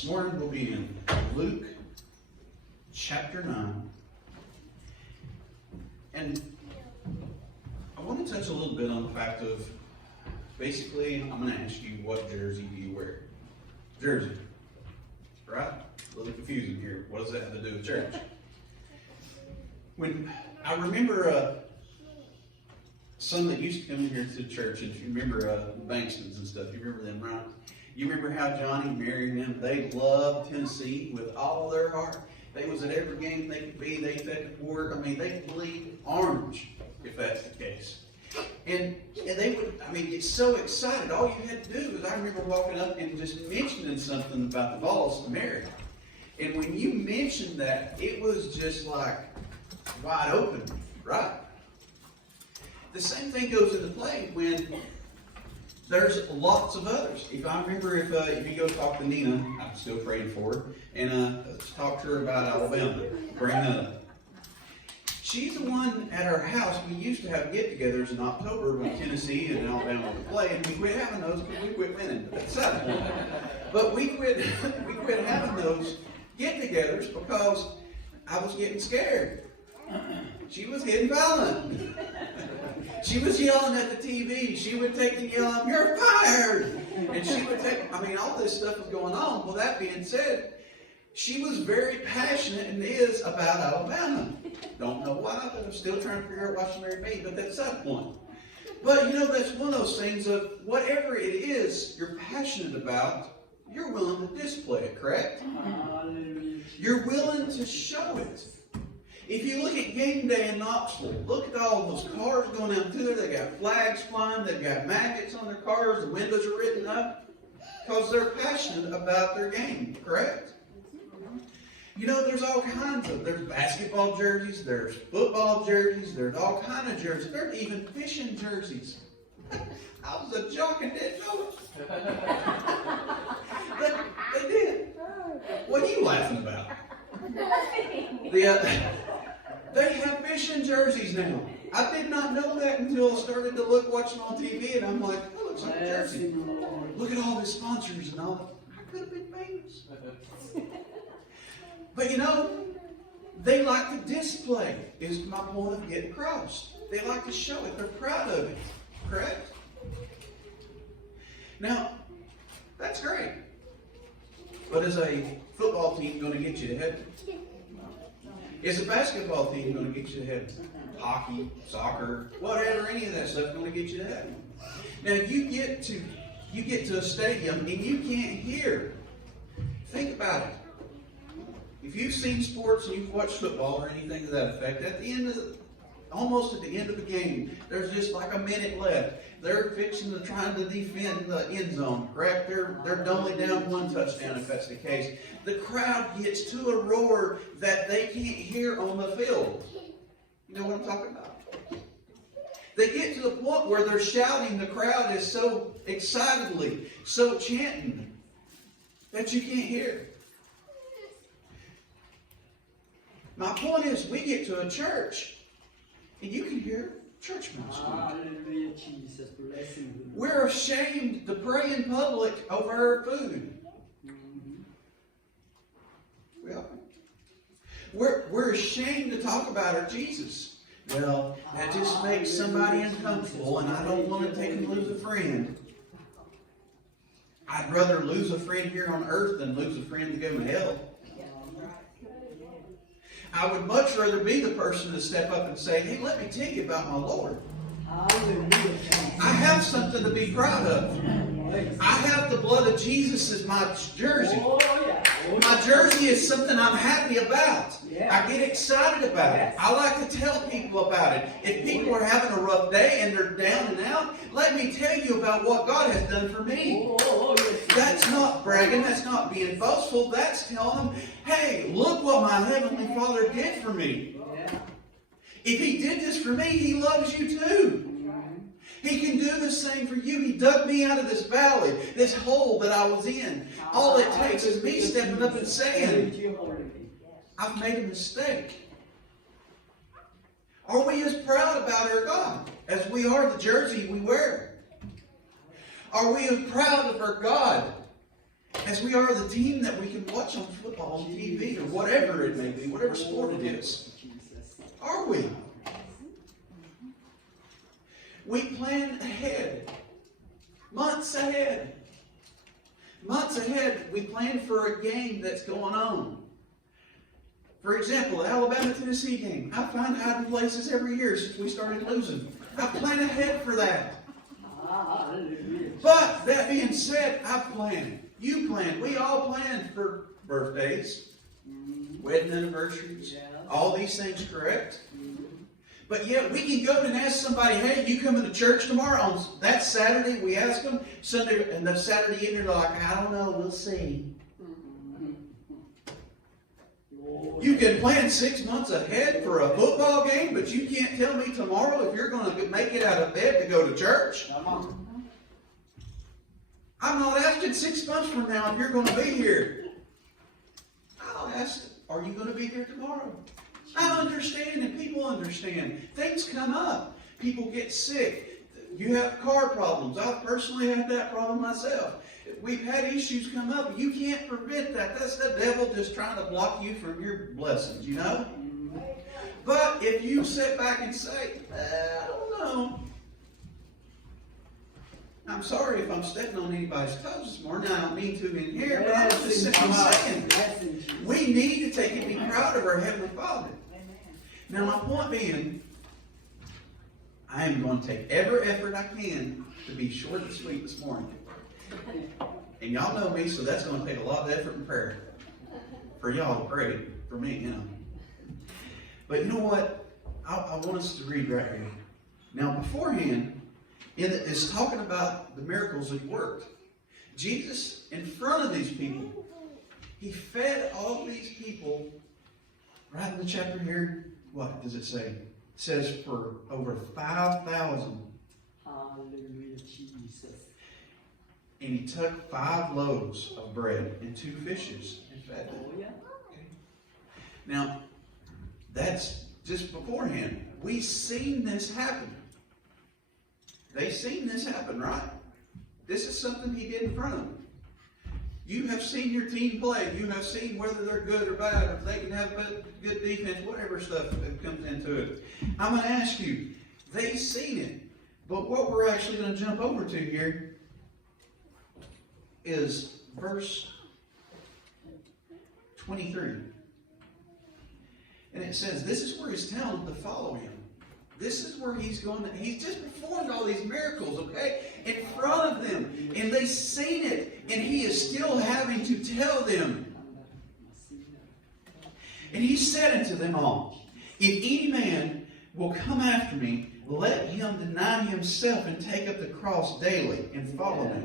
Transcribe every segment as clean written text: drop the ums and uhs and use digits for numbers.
This morning we'll be in Luke chapter 9. And I want to touch a little bit on the fact of, basically, I'm going to ask you, what jersey do you wear? Jersey. Right? A little confusing here. What does that have to do with church? When I remember some that used to come here to church, and if you remember Bankstons and stuff, you remember them, right? You remember how Johnny, Mary, and them, they loved Tennessee with all their heart. They was at every game they could be. They fed the poor. I mean, they bleed orange, if that's the case. And they would, I mean, get so excited. All you had to do was, I remember walking up and just mentioning something about the Vols to Mary. And when you mentioned that, it was just like wide open, right? The same thing goes into play when there's lots of others. If I remember, if you go talk to Nina, I'm still praying for her, and talk to her about Alabama, bring that up. She's the one at our house. We used to have get-togethers in October when Tennessee and Alabama would play, and we quit having those because we quit winning. That's sad. But we quit having those get-togethers because I was getting scared. She was getting violent. She was yelling at the TV. She would take and yell, "You're fired!" And she would take, I mean, all this stuff was going on. Well, that being said, she was very passionate and is about Alabama. Don't know why, but I'm still trying to figure out why she married me, but that's that point. But, you know, that's one of those things of whatever it is you're passionate about, you're willing to display it, correct? You're willing to show it. If you look at game day in Knoxville, look at all those cars going out through there. They got flags flying. They've got maggots on their cars. The windows are written up because they're passionate about their game, correct? You know, there's all kinds of, there's basketball jerseys, there's football jerseys, there's all kinds of jerseys. There's even fishing jerseys. I was a jock and didn't know it. They did. What are you laughing about? They have fishing jerseys now. I did not know that until I started to watching on TV, and I'm like, that looks like a jersey. Look at all the sponsors and all. I could have been famous. But you know, they like to display, is my point of getting across. They like to show it. They're proud of it. Correct? Now, that's great. But is a football team going to get you to heaven? Is a basketball team going to get you to heaven? Hockey, soccer, whatever, any of that stuff going to get you to heaven. Now you get to a stadium and you can't hear. Think about it. If you've seen sports and you've watched football or anything to that effect, almost at the end of the game, there's just like a minute left. They're trying to defend the end zone, correct? They're only down one touchdown if that's the case. The crowd gets to a roar that they can't hear on the field. You know what I'm talking about? They get to the point where they're shouting. The crowd is so excitedly, so chanting that you can't hear. My point is, we get to a church and you can hear church music. We're ashamed to pray in public over our food. We're ashamed to talk about our Jesus. Well, that just makes somebody uncomfortable, and I don't want to take and lose a friend. I'd rather lose a friend here on earth than lose a friend to go to hell. I would much rather be the person to step up and say, "Hey, let me tell you about my Lord. I have something to be proud of. I have the blood of Jesus as my jersey. My jersey is something I'm happy about. I get excited about it. I like to tell people about it. If people are having a rough day and they're down and out, let me tell you about what God has done for me." That's not bragging. That's not being boastful. That's telling them, "Hey, look what my Heavenly Father did for me. If He did this for me, He loves you too. He can do the same for you. He dug me out of this valley, this hole that I was in. All it takes is me stepping up and saying, I've made a mistake." Are we as proud about our God as we are the jersey we wear? Are we as proud of our God as we are the team that we can watch on football, on TV, or whatever it may be, whatever sport it is. Are we? We plan ahead. Months ahead. Months ahead, we plan for a game that's going on. For example, the Alabama-Tennessee game. I find hiding places every year since we started losing. I plan ahead for that. But that being said, I plan. You plan. We all plan for birthdays, wedding anniversaries, all these things, correct? But yet we can go and ask somebody, hey, you coming to church tomorrow? On that Saturday, we ask them. Sunday, and the Saturday evening, they're like, I don't know, we'll see. You can plan 6 months ahead for a football game, but you can't tell me tomorrow if you're going to make it out of bed to go to church. I'm not asking 6 months from now if you're going to be here. I'll ask, are you going to be here tomorrow? I understand, and people understand. Things come up. People get sick. You have car problems. I've personally had that problem myself. We've had issues come up. You can't prevent that. That's the devil just trying to block you from your blessings, you know? But if you sit back and say, I don't know. I'm sorry if I'm stepping on anybody's toes this morning. I don't mean to in here, but I'm just simply saying we need to take and be proud of our Heavenly Father. Now, my point being, I am going to take every effort I can to be short and sweet this morning. And y'all know me, so that's going to take a lot of effort and prayer for y'all to pray for me, you know. But you know what? I want us to read right here. Now, beforehand, it's talking about the miracles that he worked. Jesus, in front of these people, he fed all these people. Right in the chapter here, what does it say? It says for over 5,000. Hallelujah, Jesus. And he took 5 loaves of bread and 2 fishes and fed them. Oh, yeah. Okay. Now, that's just beforehand. We've seen this happen. They've seen this happen, right? This is something he did in front of them. You have seen your team play. You have seen whether they're good or bad, or if they can have good defense, whatever stuff that comes into it. I'm going to ask you, they've seen it. But what we're actually going to jump over to here is verse 23. And it says, this is where he's telling them to follow him. This is where he's going to, he's just performed all these miracles, okay, in front of them. And they've seen it. And he is still having to tell them. And he said unto them all, if any man will come after me, let him deny himself and take up the cross daily and follow me.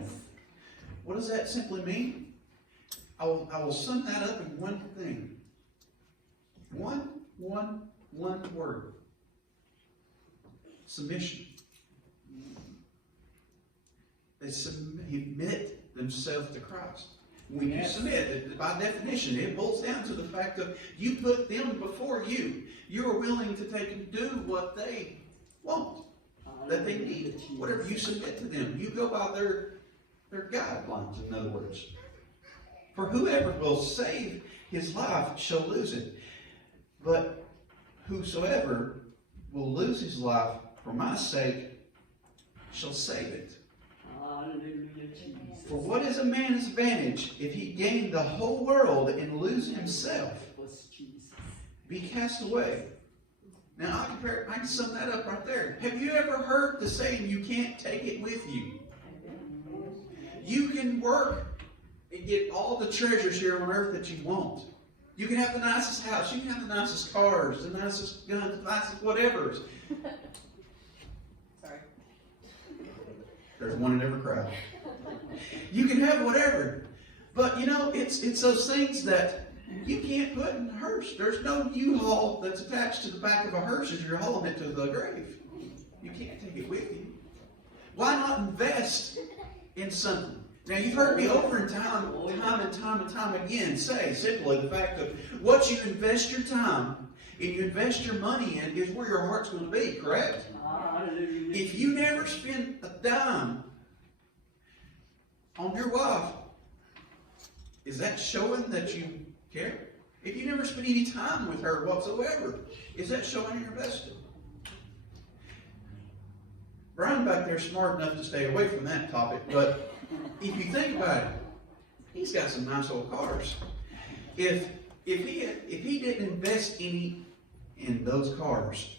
What does that simply mean? I will sum that up in one thing. One word. Submission. They submit themselves to Christ. When you submit, by definition, it boils down to the fact that you put them before you. You are willing to take and do what they want, that they need. Whatever you submit to them, you go by their guidelines, in other words. For whoever will save his life shall lose it. But whosoever will lose his life for my sake shall save it. Hallelujah, Jesus. For what is a man's advantage if he gain the whole world and lose himself? Be cast away. Now I can sum that up right there. Have you ever heard the saying, you can't take it with you? You can work and get all the treasures here on earth that you want. You can have the nicest house. You can have the nicest cars, the nicest guns, the nicest whatevers. Sorry. There's one in every crowd. You can have whatever. But, you know, it's those things that you can't put in a hearse. There's no U-Haul that's attached to the back of a hearse as you're hauling it to the grave. You can't take it with you. Why not invest in something? Now, you've heard me over and time and time again say simply the fact that what you invest your time and you invest your money in is where your heart's going to be, correct? If you never spend a dime on your wife, Is that showing that you care? If you never spend any time with her whatsoever, is that showing you're invested? Brian back there is smart enough to stay away from that topic, but if you think about it, he's got some nice old cars. If he didn't invest any in those cars,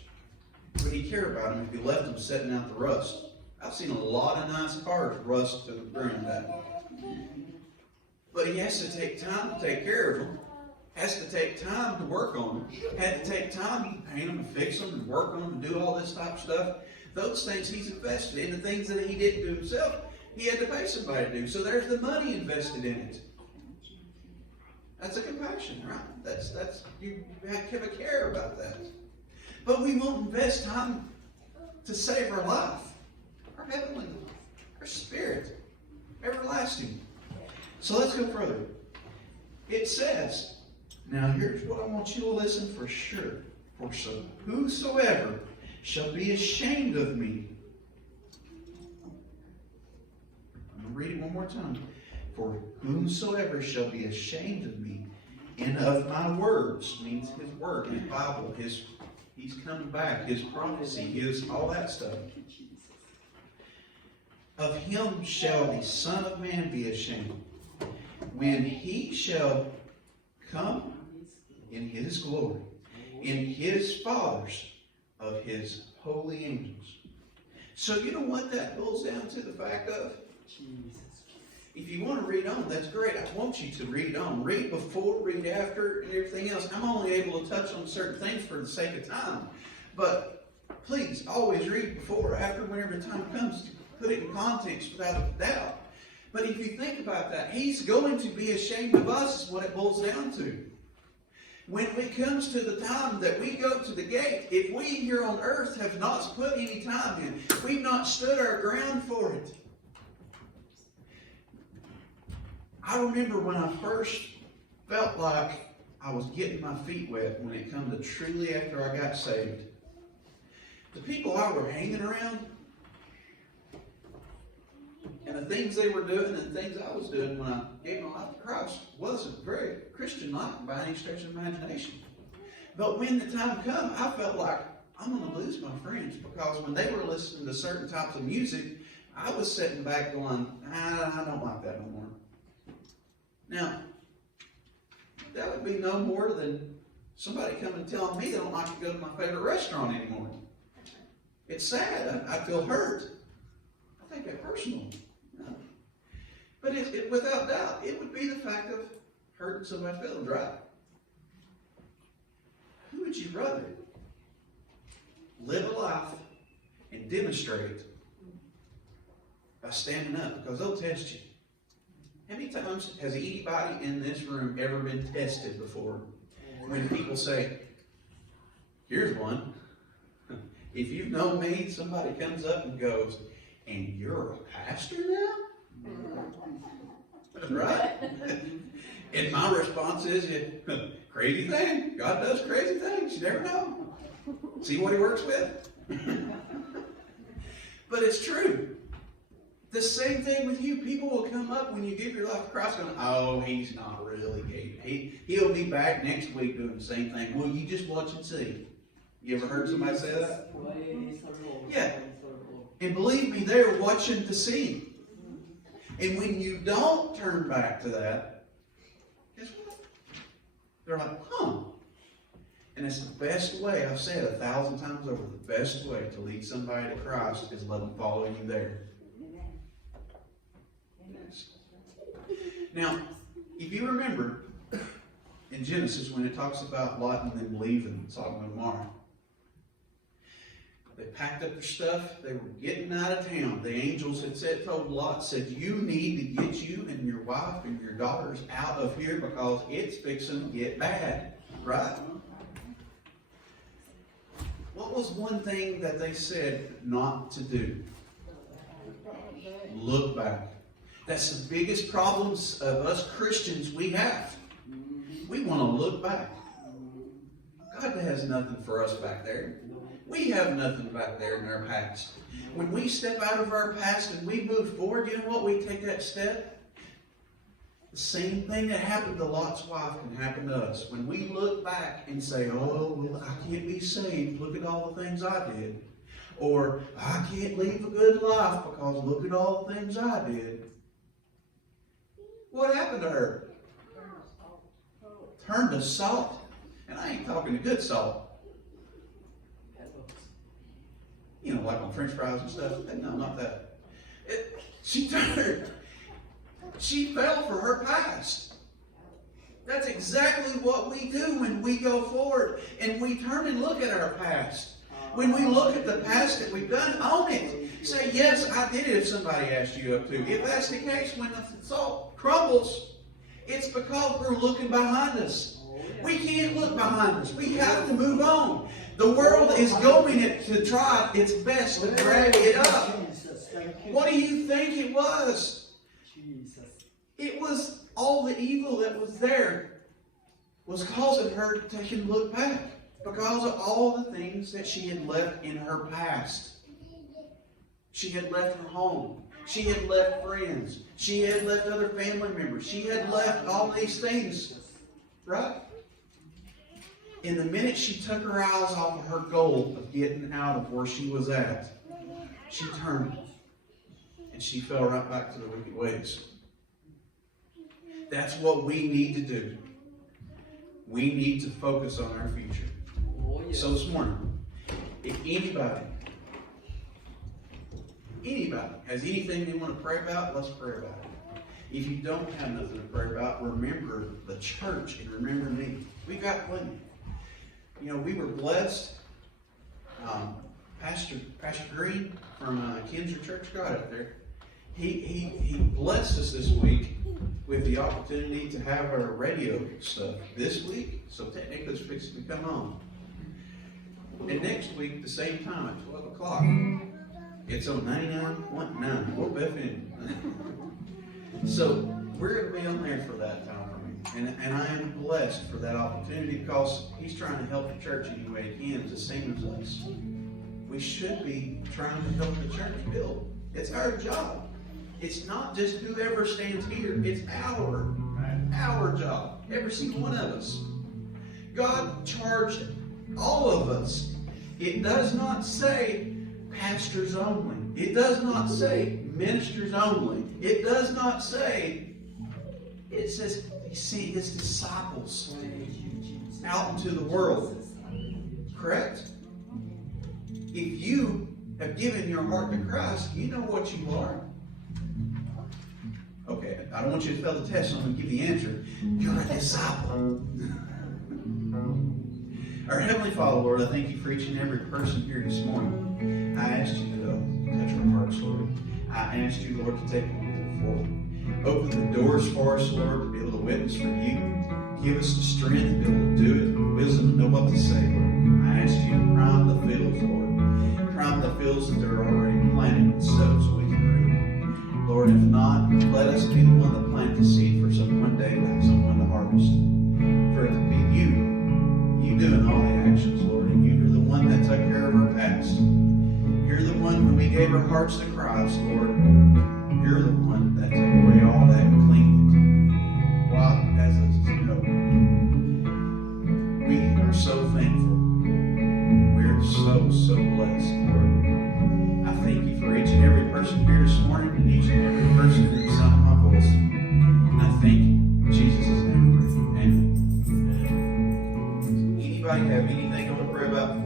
would he care about them if he left them setting out the rust? I've seen a lot of nice cars rust to the ground that. But he has to take time to take care of them. Has to take time to work on them. Had to take time to paint them and fix them and work on them and do all this type of stuff. Those things he's invested in. The things that he didn't do himself, he had to pay somebody to do. So there's the money invested in it. That's a compassion, right? That's you have a care about that. But we won't invest time to save our life, our heavenly life, our spirit, everlasting. So let's go further. It says, now here's what I want you to listen for sure. For so whosoever shall be ashamed of me. I'm going to read it one more time. For whomsoever shall be ashamed of me and of my words, means his word, his Bible, he's coming back, his prophecy, his all that stuff. Of him shall the Son of Man be ashamed, when he shall come in his glory, in his Father's of his holy angels. So you know what that boils down to the fact of? Jesus. If you want to read on, that's great. I want you to read on. Read before, read after, and everything else. I'm only able to touch on certain things for the sake of time. But please, always read before or after whenever the time comes. Put it in context without a doubt. But if you think about that, he's going to be ashamed of us is what it boils down to. When it comes to the time that we go to the gate, if we here on earth have not put any time in, we've not stood our ground for it. I remember when I first felt like I was getting my feet wet when it come to truly after I got saved. The people I were hanging around and the things they were doing and the things I was doing when I gave my life to Christ wasn't very Christian-like by any stretch of imagination. But when the time come, I felt like I'm going to lose my friends because when they were listening to certain types of music, I was sitting back going, I don't like that no more. Now, that would be no more than somebody coming and telling me they don't like to go to my favorite restaurant anymore. It's sad. I feel hurt. I take that personal. No. But without doubt, it would be the fact of hurting somebody's feelings, right? Who would you rather live a life and demonstrate by standing up? Because they'll test you. How many times has anybody in this room ever been tested before? When people say, here's one. If you've known me, somebody comes up and goes, and you're a pastor now? Right? And my response is, crazy thing. God does crazy things. You never know. See what he works with? But it's true. The same thing with you. People will come up when you give your life to Christ going, oh, he's not really gay. He'll be back next week doing the same thing. Well, you just watch and see. You ever heard somebody say that? Yeah. And believe me, they're watching to see. And when you don't turn back to that, guess what? They're like, huh. And it's the best way, I've said 1,000 times over, the best way to lead somebody to Christ is let them follow you there. Now, if you remember in Genesis when it talks about Lot and them leaving Sodom and Gomorrah, they packed up their stuff. They were getting out of town. The angels had told Lot, said, you need to get you and your wife and your daughters out of here because it's fixing to get bad. Right? What was one thing that they said not to do? Look back. That's the biggest problems of us Christians we have. We want to look back. God has nothing for us back there. We have nothing back there in our past. When we step out of our past and we move forward, you know what? We take that step. The same thing that happened to Lot's wife can happen to us. When we look back and say, oh, well, I can't be saved. Look at all the things I did. Or, I can't live a good life because look at all the things I did. What happened to her? Turned to salt. And I ain't talking to good salt. You know, like on French fries and stuff. No, not that. She turned. She fell for her past. That's exactly what we do when we go forward and we turn and look at our past. When we look at the past that we've done, own it. Say, yes, I did it if somebody asked you up to. If that's the case, when the salt crumbles, it's because we're looking behind us. We can't look behind us. We have to move on. The world is going to try its best to drag it up. What do you think it was? It was all the evil that was there was causing her to take and look back because of all the things that she had left in her past. She had left her home. She had left friends. She had left other family members. She had left all these things. Right? In the minute she took her eyes off of her goal of getting out of where she was at, she turned and she fell right back to the wicked ways. That's what we need to do. We need to focus on our future. So this morning, if anybody has anything they want to pray about, let's pray about it. If you don't have nothing to pray about, remember the church and remember me. We've got plenty. You know, we were blessed. Pastor Green from Kinzer Church got up there. He blessed us this week with the opportunity to have our radio stuff this week. So technically it's fixing to come on. And next week, the same time at 12 o'clock, it's on 99.9. Whoop FM. So we're going to be on there for that time for me. And I am blessed for that opportunity because he's trying to help the church any way he can, the same as us. We should be trying to help the church build. It's our job. It's not just whoever stands here. It's our job. Every single one of us. God charged all of us. It does not say pastors only. It does not say ministers only. It does not say, it says he sent his disciples out into the world. Correct? If you have given your heart to Christ, you know what you are. Okay, I don't want you to fail the test, so I'm going to give you the answer. You're a disciple. Our Heavenly Father, Lord, I thank you for each and every person here this morning. I asked you to touch our hearts, Lord. I asked you, Lord, to take them forward. Open the doors for us, Lord, to be able to witness for you. Give us the strength to be able to do it, the wisdom to know what to say, Lord. I ask you to prime the fields, Lord. Prime the fields that they're already planted so we can reap. Lord, if not, let us be the one to plant the seed for someone day to have someone to harvest. For it to be you doing all the actions, Lord, and you're the one that took care of our past. You're the one when we gave our hearts to Christ, Lord. You're the one that took away all that and cleaned it. White as snow. We are so thankful. We're so blessed, Lord. I thank you for each and every person here this morning and each and every person in the sound of my voice. And I thank you. In Jesus' name, amen. Anybody have anything to pray about?